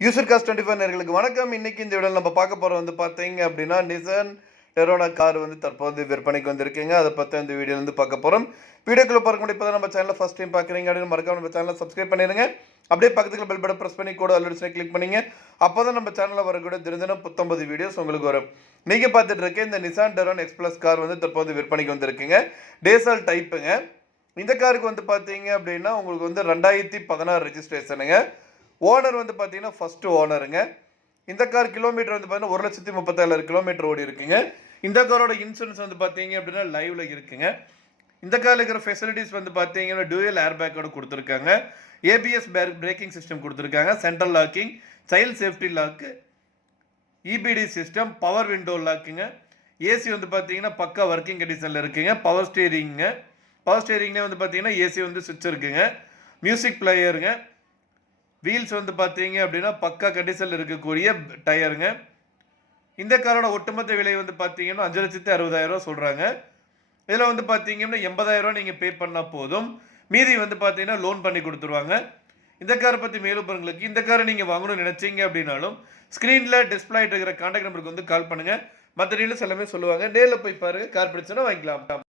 User cost twenty five நேர்களுக்கு வணக்கம். இன்னைக்கு இந்த வீடியோவில் நம்ம பார்க்க போகிற வந்து பார்த்தீங்க அப்படின்னா நிசன் டெரோனா கார் வந்து தற்போது விற்பனைக்கு வந்திருக்குங்க. அதை பற்றி இந்த வீடியோ வந்து பார்க்க போகிறோம் வீடியோக்குள்ளே பார்க்க முடியும் இப்போ நம்ம சேனலில் ஃபஸ்ட் டைம் பார்க்குறீங்க அப்படின்னு மறக்காம நம்ம சேனலை சப்ஸ்கிரைப் பண்ணிடுங்க அப்படியே பக்கத்துக்கு பெல் பட்டன் ப்ரெஸ் பண்ணி கூட அலர்ட்ஸை கிளிக் பண்ணிங்க. அப்போ தான் நம்ம சேனலில் வரக்கூடிய தினம் புத்தொம்பது வீடியோஸ் உங்களுக்கு வரும். நீங்கள் பார்த்துட்டு இருக்க இந்த நிசான் டெரோன் எக்ஸ்பிளஸ் கார் வந்து தற்போது விற்பனைக்கு வந்திருக்குங்க. டேசல் டைப்புங்க இந்த காருக்கு வந்து பார்த்தீங்க அப்படின்னா உங்களுக்கு வந்து ரெண்டாயிரத்தி பதினாறு ரெஜிஸ்ட்ரேஷனுங்க ஓனர் வந்து பார்த்தீங்கன்னா ஃபஸ்ட்டு ஓனருங்க இந்த கார் கிலோமீட்டர் வந்து பார்த்தீங்கன்னா ஒரு லட்சத்தி முப்பத்தாயிரம் கிலோமீட்டர் ஓடி இருக்குங்க. இந்த காரோட இன்சூரன்ஸ் வந்து பார்த்தீங்க அப்படின்னா லைவ்ல இருக்குங்க. இந்த காரில் இருக்கிற ஃபெசிலிட்டிஸ் வந்து பார்த்தீங்கன்னா டூயல் ஏர் பேக்கோட கொடுத்துருக்காங்க. ஏபிஎஸ் பிரேக்கிங் சிஸ்டம் கொடுத்துருக்காங்க. Central locking child safety lock EBD system power window லாக்குங்க AC வந்து பார்த்தீங்கன்னா பக்கா ஒர்க்கிங் கண்டிஷனில் இருக்குங்க. பவர் ஸ்டீரிங்க பவர் ஸ்டீரிங்லேயே வந்து பார்த்தீங்கன்னா ஏசி வந்து சுவிட்ச் இருக்குங்க. மியூசிக் பிளேயருங்க வீல்ஸ் வந்து பார்த்தீங்க அப்படின்னா பக்கா கண்டிஷனில் இருக்கக்கூடிய டயருங்க இந்த காரோட ஒட்டுமொத்த விலை வந்து பார்த்தீங்கன்னா அஞ்சு லட்சத்து அறுபதாயிரரூவா சொல்கிறாங்க இதில் வந்து பார்த்தீங்கன்னா எண்பதாயிரம் நீங்கள் பே பண்ணால் போதும். மீதி வந்து பார்த்தீங்கன்னா லோன் பண்ணி கொடுத்துருவாங்க. இந்த காரை பற்றி மேலும் பாருங்களுக்கு. இந்த காரை நீங்கள் வாங்கணும்னு நினச்சிங்க அப்படின்னாலும் ஸ்க்ரீனில் டிஸ்பிளே ஆகிட்டு இருக்கிற கான்டாக்ட் நம்பருக்கு வந்து கால் பண்ணுங்கள் மற்ற டீலர்ஸ் எல்லாமே சொல்லுவாங்க. நேரில் போய் பாருங்கள் கார் பிடிச்சோன்னா வாங்கிக்கலாம்.